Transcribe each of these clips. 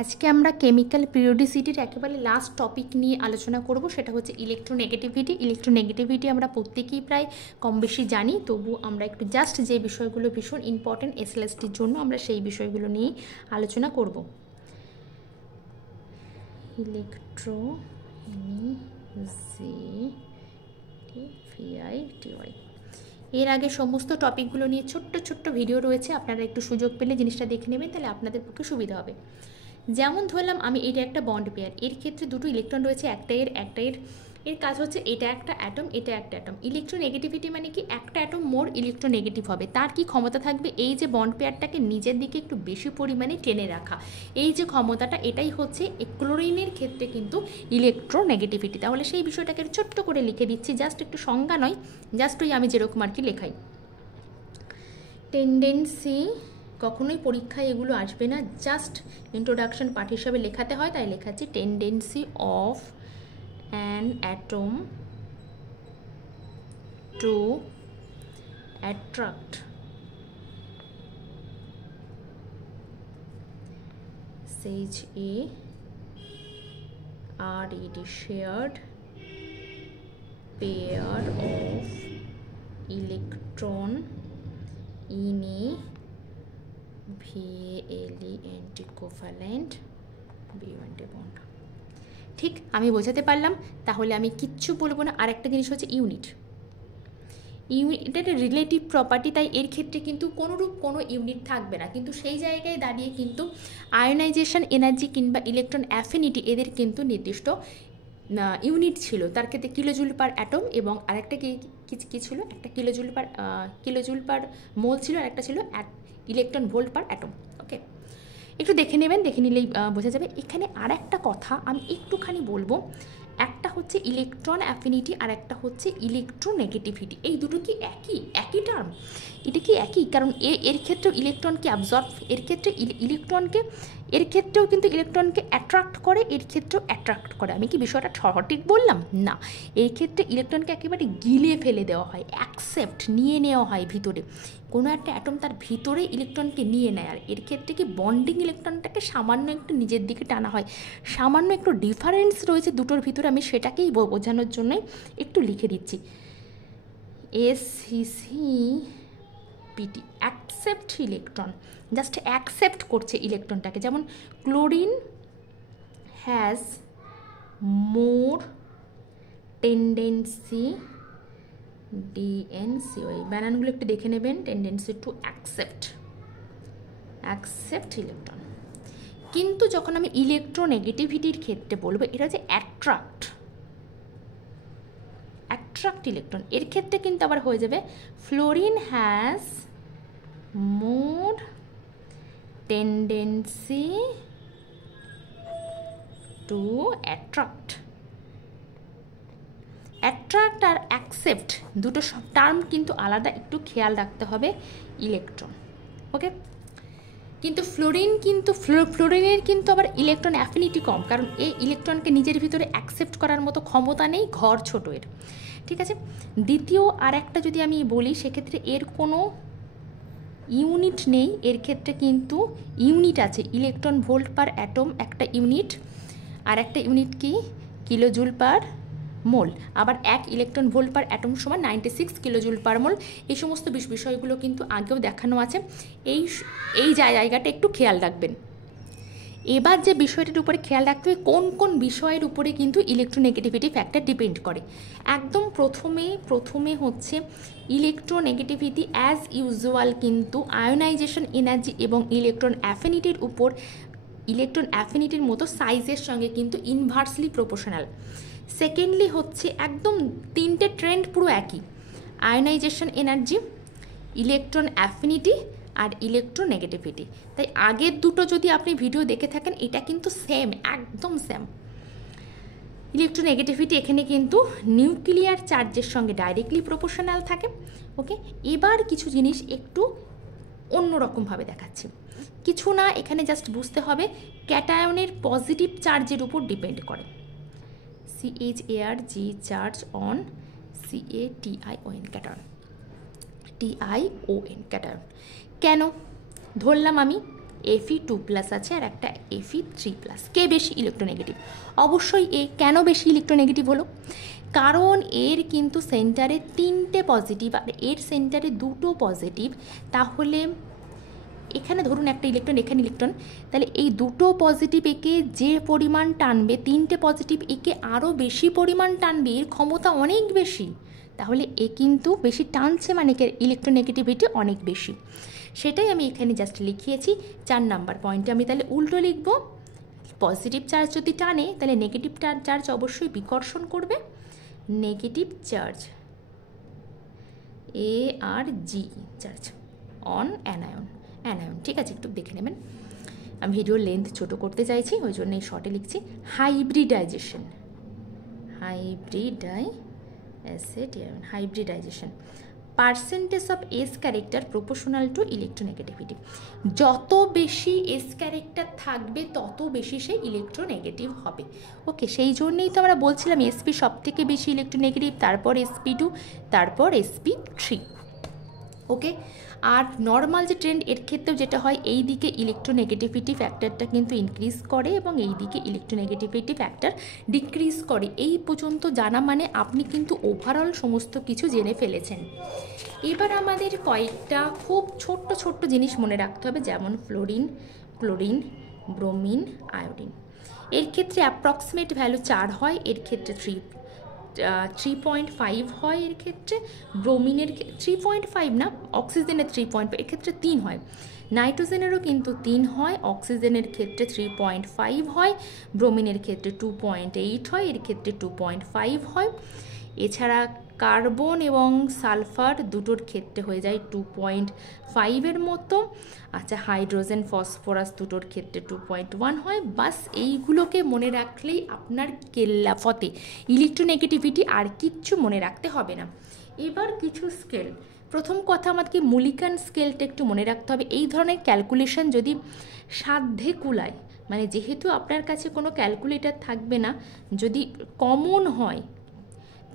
আজকে আমরা কেমিক্যাল পিরিয়ডিসিটির একেবারে লাস্ট টপিক নিয়ে আলোচনা করব, সেটা হচ্ছে ইলেকট্রোনেগেটিভিটি। ইলেকট্রোনেগেটিভিটি আমরা প্রত্যেকেই প্রায় কম বেশি জানি, তবু আমরা একটু জাস্ট যে বিষয়গুলো ভীষণ ইম্পর্টেন্ট এসএলএসটির জন্য আমরা সেই বিষয়গুলো নিয়ে আলোচনা করব। ইলেকট্রোনেগেটিভিটি। এর আগে সমস্ত টপিকগুলো নিয়ে ছোট্ট ছোট্ট ভিডিও রয়েছে, আপনারা একটু সুযোগ পেলে জিনিসটা দেখে নেবেন, তাহলে আপনাদের পক্ষে সুবিধা হবে। যেমন ধরলাম আমি এটা একটা বন্ড পেয়ার, এর ক্ষেত্রে দুটো ইলেকট্রন রয়েছে, একটা এর কাজ হচ্ছে এটা একটা অ্যাটম, এটা একটা অ্যাটম। ইলেকট্রোনেগেটিভিটি মানে কি, একটা অ্যাটম মোর ইলেকট্রোনেগেটিভ হবে। তার কি ক্ষমতা থাকবে, এই যে বন্ড পেয়ারটাকে নিজের দিকে একটু বেশি পরিমাণে টেনে রাখা, এই যে ক্ষমতাটা, এটাই হচ্ছে ক্লোরিনের ক্ষেত্রে কিন্তু ইলেকট্রোনেগেটিভিটি। তাহলে সেই বিষয়টাকে ছোট্ট করে লিখে দিচ্ছি, জাস্ট একটু সংজ্ঞা নয়, জাস্ট ওই আমি যেরকম আর কি লেখাই। টেন্ডেন্সি, কখনোই পরীক্ষায় এগুলো আসবে না, জাস্ট ইন্ট্রোডাকশন পার্ট হিসাবে লেখাতে হয়, তাই লেখাচ্ছি tendency of an atom to attract says a RED shared pair of electron in a VALE anticovalent B1 bond। ঠিক আমি বোঝাতে পারলাম, তাহলে আমি কিচ্ছু বলবো না। আর একটা জিনিস হচ্ছে ইউনিট, এটা একটা রিলেটিভ প্রপার্টি, তাই এর ক্ষেত্রে কিন্তু কোনোরূপ কোনো ইউনিট থাকবে না, কিন্তু সেই জায়গায় দাঁড়িয়ে কিন্তু আয়নাইজেশন এনার্জি কিংবা ইলেকট্রন অ্যাফিনিটি এদের কিন্তু নির্দিষ্ট ইউনিট ছিল। তার ক্ষেত্রে কিলোজুল পার অ্যাটম এবং আরেকটা কি ছিল, একটা কিলোজুল পার মোল ছিল, আর একটা ছিল ইলেকট্রন ভোল্ট পার অ্যাটম। ওকে, একটু দেখে নেবেন, দেখে নিলেই বোঝা যাবে। এখানে আর একটা কথা আমি একটুখানি বলবো, একটা হচ্ছে ইলেকট্রন অ্যাফিনিটি আর একটা হচ্ছে ইলেকট্রোনেগেটিভিটি। এই দুটো কি একই টার্ম? এটা কি একই? কারণ এর ক্ষেত্রেও ইলেকট্রনকে অ্যাবজর্ব, এর ক্ষেত্রেও কিন্তু ইলেকট্রনকে অ্যাট্রাক্ট করে, এর ক্ষেত্রেও অ্যাট্রাক্ট করে। আমি কি বিষয়টা সঠিক বললাম? না, এই ক্ষেত্রে ইলেকট্রনকে একেবারে গিলে ফেলে দেওয়া হয়, অ্যাকসেপ্ট নিয়ে নেওয়া হয় ভিতরে, কোনো একটা অ্যাটম তার ভিতরে ইলেকট্রনকে নিয়ে নেয়। আর এর ক্ষেত্রে কি বন্ডিং ইলেকট্রনটাকে সামান্য একটু নিজের দিকে টানা হয়, সামান্য একটু ডিফারেন্স রয়েছে দুটোর ভিতরে, আমি সেটাকেই বোঝানোর জন্যই একটু লিখে দিচ্ছি। SCCPT accept electron, just accept করছে ইলেকট্রনটাকে। যেমন chlorine has more tendency DNCOI, বানানগুলো একটু দেখে নেবেন, টেন্ডেন্সি টু অ্যাকসেপ্ট ইলেকট্রন। কিন্তু যখন আমি ইলেকট্রোনেগেটিভিটির ক্ষেত্রে বলবো, এটা হচ্ছে অ্যাট্রাক্ট ইলেকট্রন, এর ক্ষেত্রে কিন্তু আবার হয়ে যাবে fluorine has more tendency to attract আর অ্যাকসেপ্ট দুটো টার্ম কিন্তু আলাদা, একটু খেয়াল রাখতে হবে ইলেকট্রন। ওকে, কিন্তু ফ্লোরিনের কিন্তু আবার ইলেকট্রন অ্যাফিনিটি কম, কারণ এই ইলেকট্রনকে নিজের ভিতরে অ্যাকসেপ্ট করার মতো ক্ষমতা নেই, ঘর ছোট এর। ঠিক আছে, দ্বিতীয় আর একটা যদি আমি বলি, সেক্ষেত্রে এর কোনো ইউনিট নেই, এর ক্ষেত্রে কিন্তু ইউনিট আছে, ইলেকট্রন ভোল্ট পার অ্যাটম একটা ইউনিট, আর একটা ইউনিট কি কিলোজুল পার মোল। আবার এক ইলেকট্রন ভোল্ট পার অ্যাটম সমান 96 কিলোজুল পার মোল। এই সমস্ত বিষয়গুলো কিন্তু আগেও দেখানো আছে, এই জায়গাটা একটু খেয়াল রাখবেন। এবার যে বিষয়টার উপরে খেয়াল রাখতে হবে, কোন কোন বিষয়ের উপরে কিন্তু ইলেকট্রোনেগেটিভিটি ফ্যাক্টর ডিপেন্ড করে। একদম প্রথমে হচ্ছে ইলেকট্রোনেগেটিভিটি অ্যাজ ইউজুয়াল কিন্তু আয়োনাইজেশন এনার্জি এবং ইলেকট্রন অ্যাফিনিটির উপর, ইলেকট্রন অ্যাফিনিটির মতো সাইজের সঙ্গে কিন্তু ইনভার্সলি প্রপোর্শনাল। সেকেন্ডলি হচ্ছে একদম তিনটে ট্রেন্ড পুরো একই, আয়োনাইজেশন এনার্জি, ইলেকট্রন অ্যাফিনিটি আর ইলেকট্রোনেগেটিভিটি। তাই আগের দুটো যদি আপনি ভিডিও দেখে থাকেন, এটা কিন্তু সেম, একদম সেম। ইলেকট্রোনেগেটিভিটি এখানে কিন্তু নিউক্লিয়ার চার্জের সঙ্গে ডাইরেক্টলি প্রপোর্শনাল থাকে। ওকে, এবার কিছু জিনিস একটু অন্যরকমভাবে দেখাচ্ছি, কিছু না, এখানে জাস্ট বুঝতে হবে ক্যাটায়নের পজিটিভ চার্জের উপর ডিপেন্ড করে। CHARG charge on CATION cation, TION cation. কেন ধরলাম আমি Fe2+ আছে আর একটা Fe3+। কে বেশি ইলেকট্রোনেগেটিভ? অবশ্যই এ। কেন বেশি ইলেকট্রোনেগেটিভ হলো? কারণ এর কিন্তু সেন্টারে 3টে পজিটিভ আর এর সেন্টারে 2টো পজিটিভ। তাহলে এখানে ধরুন একটা ইলেকট্রন, এখানে ইলেকট্রন, তাহলে এই 2টো পজিটিভ একে যে পরিমাণ টানবে, 3টে পজিটিভ একে আরও বেশি পরিমাণ টানবে, এর ক্ষমতা অনেক বেশি। তাহলে এ কিন্তু বেশি টানছে, মানে ইলেকট্রোনেগেটিভিটি অনেক বেশি। সেটাই আমি এখানে জাস্ট লিখিয়েছি। 4 নাম্বার পয়েন্টে আমি তাহলে উল্টো লিখব। পজিটিভ চার্জ যদি টানে তাহলে নেগেটিভ চার্জ অবশ্যই বিকর্ষণ করবে। Negative charge ARG charge on anion. ঠিক আছে, একটু দেখে নেবেন। আমি ভিডিওর লেন্থ ছোট করতে চাইছি, ওই জন্য এই শর্টে লিখছি। Hybridization percentage of S character proportional to electronegativity. যত বেশি এস ক্যারেক্টার থাকবে তত বেশি সে ইলেকট্রোনেগেটিভ হবে। ওকে, সেই জন্যেই তো আমরা বলছিলাম SP সব থেকে বেশি ইলেকট্রোনেগেটিভ, তারপর SP2, তারপর SP3। ওকে, আর নর্মাল যে ট্রেন্ড এর ক্ষেত্রেও যেটা হয়, এই দিকে ইলেকট্রোনেগেটিভিটি ফ্যাক্টরটা কিন্তু ইনক্রিজ করে এবং এই দিকে ইলেকট্রোনেগেটিভিটি ফ্যাক্টর ডিক্রিজ করে। এই পর্যন্ত জানা মানে আপনি কিন্তু ওভারঅল সমস্ত কিছু জেনে ফেলেছেন। এবার আমাদের কয়েকটা খুব ছোট্ট ছোট্ট জিনিস মনে রাখতে হবে, যেমন ফ্লোরিন, ক্লোরিন, ব্রোমিন, আয়োডিন। এর ক্ষেত্রে অ্যাপ্রক্সিমেট ভ্যালু 4 হয়, এর ক্ষেত্রে 3.5 হয়, এর ক্ষেত্রে ব্রোমিনের 3.5 না, অক্সিজেনের 3.5, এর ক্ষেত্রে 3 হয়। নাইট্রোজেনেরও কিন্তু 3 হয়, অক্সিজেনের ক্ষেত্রে 3.5 হয়, ব্রোমিনের ক্ষেত্রে 2.8 হয়, এর ক্ষেত্রে 2.5 হয়। এছাড়া কার্বন এবং সালফার দুটোর ক্ষেত্রে হয়ে যায় 2.5-এর মতো। আচ্ছা, হাইড্রোজেন, ফসফরাস দুটোর ক্ষেত্রে 2.1 হয়। বাস এইগুলোকে মনে রাখলেই আপনার কেল্লাফতে ইলেকট্রোনেগেটিভিটি, আর কিচ্ছু মনে রাখতে হবে না। এবার কিছু স্কেল। প্রথম কথা, আমাদেরকে মুলিকান স্কেলটা একটু মনে রাখতে হবে। এই ধরনের ক্যালকুলেশন যদি সাধ্যে কুলায়, মানে যেহেতু আপনার কাছে কোনো ক্যালকুলেটর থাকবে না, যদি কমন হয়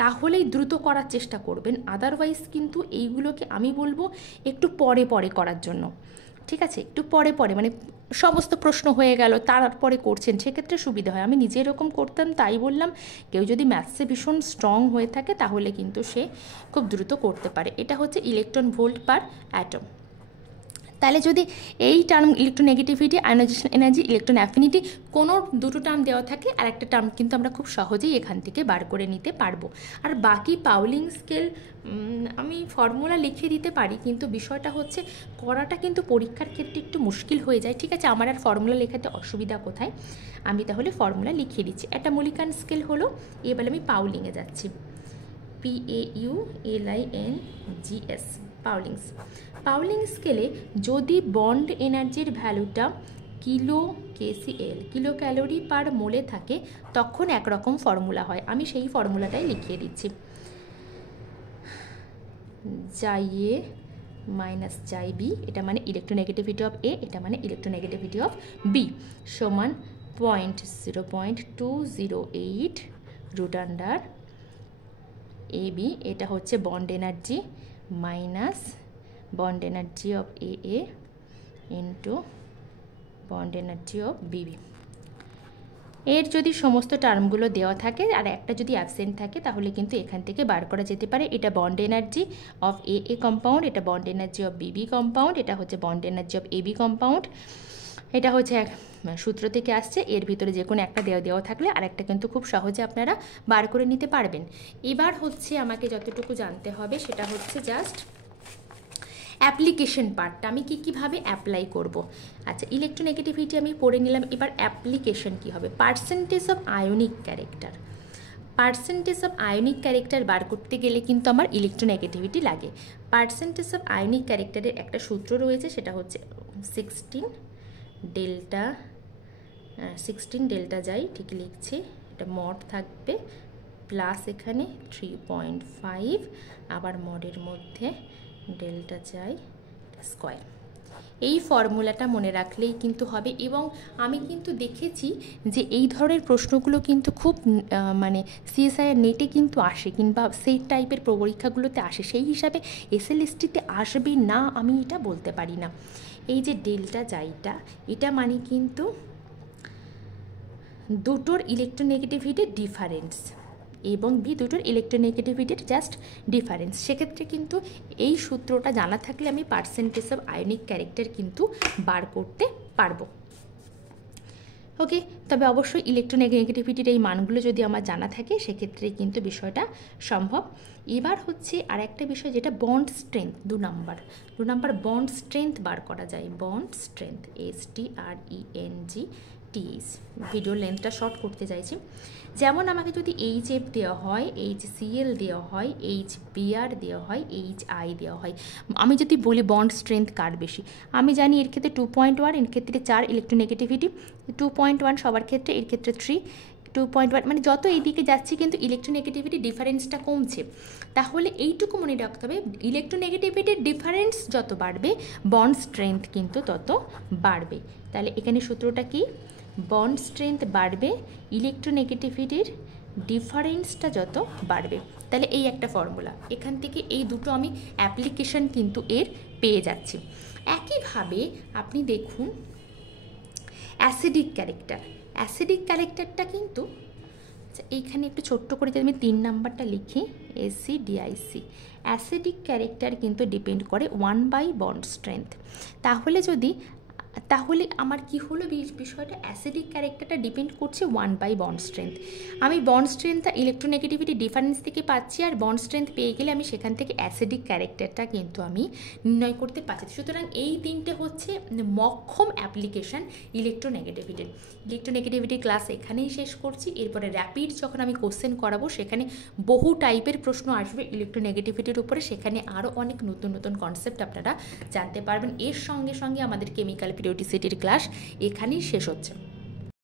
তাহলেই দ্রুত করার চেষ্টা করবেন। আদারওয়াইজ কিন্তু এইগুলোকে আমি বলবো একটু পরে পরে করার জন্য। ঠিক আছে, একটু পরে পরে, মানে সমস্ত প্রশ্ন হয়ে গেল তারপরে করছেন, সেক্ষেত্রে সুবিধা হয়। আমি নিজে এরকম করতাম, তাই বললাম। কেউ যদি ম্যাথসে ভীষণ স্ট্রং হয়ে থাকে তাহলে কিন্তু সে খুব দ্রুত করতে পারে। এটা হচ্ছে ইলেকট্রন ভোল্ট পার অ্যাটম। তাহলে যদি এই term electronegativity, ionisation energy, electron affinity, কোনো দুটো টার্ম দেওয়া থাকে, আর একটা টার্ম কিন্তু আমরা খুব সহজেই এখান থেকে বার করে নিতে পারবো। আর বাকি পাউলিং স্কেল আমি ফর্মুলা লিখে দিতে পারি, কিন্তু বিষয়টা হচ্ছে করাটা কিন্তু পরীক্ষার ক্ষেত্রে একটু মুশকিল হয়ে যায়। ঠিক আছে, আমার আর ফর্মুলা লেখাতে অসুবিধা কোথায়, আমি তাহলে ফর্মুলা লিখিয়ে দিচ্ছি। একটা মুলিকান স্কেল হলো, এবার আমি পাউলিংয়ে যাচ্ছি। PAULINGS, পাউলিংস। পাউলিং স্কেলে যদি বন্ড এনার্জির ভ্যালুটা kilo KCl, kilo calorie per মোলে থাকে, তখন একরকম ফর্মুলা হয়। আমি সেই ফর্মুলাটাই লিখিয়ে দিচ্ছি। জাই এ মাইনাস জাই বি, এটা মানে ইলেকট্রোনেগেটিভিটি অফ এ, এটা মানে ইলেকট্রোনেগেটিভিটি অফ বি, সমান 0.208 রুট আন্ডার AB। এটা হচ্ছে bond energy minus bond energy of AA into bond energy of BB। এর যদি সমস্ত টার্মগুলো দেওয়া থাকে আর একটা যদি অ্যাবসেন্ট থাকে, তাহলে কিন্তু এখান থেকে বার করা যেতে পারে। এটা bond energy of AA compound, এটা bond energy of BB compound, এটা হচ্ছে bond energy of AB compound. এটা হচ্ছে এক সূত্র থেকে আসছে। এর ভিতরে যে কোনো একটা দেওয়া থাকলে আর একটা কিন্তু খুব সহজে আপনারা বার করে নিতে পারবেন। এবার হচ্ছে আমাকে যতটুকু জানতে হবে সেটা হচ্ছে জাস্ট অ্যাপ্লিকেশন পার্টটা, আমি কীভাবে অ্যাপ্লাই করব। আচ্ছা, ইলেকট্রোনেগেটিভিটি আমি পড়ে নিলাম, এবার অ্যাপ্লিকেশন কী হবে। Percentage of ionic character, percentage of ionic character বার করতে গেলে কিন্তু আমার ইলেকট্রোনেগেটিভিটি লাগে। পার্সেন্টেজ অফ আয়নিক ক্যারেক্টারের একটা সূত্র রয়েছে, সেটা হচ্ছে 16 ডেল্টা যাই, ঠিক লিখছি, এটা মড থাকবে প্লাস এখানে 3.5, আবার মডের মধ্যে ডেল্টা যাই স্কোয়ার। এই ফর্মুলাটা মনে রাখলেই কিন্তু হবে। এবং আমি কিন্তু দেখেছি যে এই ধরনের প্রশ্নগুলো কিন্তু খুব মানে সিএসআইয়ের নেটে কিন্তু আসে, কিংবা সেই টাইপের পরীক্ষাগুলোতে আসে। সেই হিসাবে SLSTতে আসবে না আমি এটা বলতে পারি না। এই যে ডেল্টা যাইটা, এটা মানে কিন্তু দুটোর ইলেকট্রোনেগেটিভিটির ডিফারেন্স, এবং বি দুটোর ইলেকট্রোনেগেটিভিটির জাস্ট ডিফারেন্স। সেক্ষেত্রে কিন্তু এই সূত্রটা জানা থাকলে আমি পার্সেন্টেজ অফ আয়নিক ক্যারেক্টার কিন্তু বার করতে পারবো। ওকে, তবে অবশ্যই ইলেকট্রোনেগেটিভিটির এই মানগুলো যদি আমার জানা থাকে সেক্ষেত্রে কিন্তু বিষয়টা সম্ভব। এবার হচ্ছে আর একটা বিষয়, যেটা bond strength, 2 number bond strength বার করা যায়। Bond strength, STRENGTH। ভিডিও লেন্থটা শর্ট করতে চাইছি। যেমন আমাকে যদি HF দেওয়া হয়, HCl দেওয়া হয়, HBr দেওয়া হয়, HI দেওয়া হয়, আমি যদি বলি বন্ড স্ট্রেংথ কার বেশি, আমি জানি এর ক্ষেত্রে 2.1, এর ক্ষেত্রে 4 ইলেকট্রোনেগেটিভিটি, 2.1 সবার ক্ষেত্রে, এর ক্ষেত্রে 3, 2.1, মানে যত এইদিকে যাচ্ছে কিন্তু ইলেকট্রোনেগেটিভিটি ডিফারেন্সটা কমছে। তাহলে এইটুকু মনে রাখতে হবে, ইলেকট্রোনেগেটিভিটির ডিফারেন্স যত বাড়বে বন্ড স্ট্রেংথ কিন্তু তত বাড়বে। তাহলে এখানে সূত্রটা কি, বন্ড স্ট্রেংথ বাড়বে ইলেকট্রোনেগেটিভিটির ডিফারেন্সটা যত বাড়বে। তাহলে এই একটা ফর্মুলা, এখান থেকে এই দুটো আমি অ্যাপ্লিকেশন কিন্তু এর পেয়ে যাচ্ছি। একইভাবে আপনি দেখুন অ্যাসিডিক ক্যারেক্টারটা কিন্তু এইখানে একটু ছোট্ট করে যদি আমি 3 নাম্বারটা লিখি, ACDIC, অ্যাসিডিক ক্যারেক্টার কিন্তু ডিপেন্ড করে 1/, বন্ড স্ট্রেংথ। তাহলে আমার কি হলো বিষয়টা, অ্যাসিডিক ক্যারেক্টারটা ডিপেন্ড করছে 1/, বন্ড স্ট্রেংথ। আমি বন্ড স্ট্রেংথটা ইলেকট্রোনেগেটিভিটি ডিফারেন্স থেকে পাচ্ছি, আর বন্ড স্ট্রেংথ পেয়ে গেলে আমি সেখান থেকে অ্যাসিডিক ক্যারেক্টারটা কিন্তু আমি নির্ণয় করতে পারছি। সুতরাং এই 3টে হচ্ছে মক্ষম অ্যাপ্লিকেশান ইলেকট্রোনেগেটিভিটি ক্লাস এখানেই শেষ করছি। এরপরে র্যাপিড যখন আমি কোশ্চেন করাবো সেখানে বহু টাইপের প্রশ্ন আসবে ইলেকট্রোনেগেটিভিটির উপরে, সেখানে আরও অনেক নতুন কনসেপ্ট আপনারা জানতে পারবেন। এর সঙ্গে সঙ্গে আমাদের কেমিক্যাল পিরিওডিসিটির ক্লাস এখানেই শেষ হচ্ছে।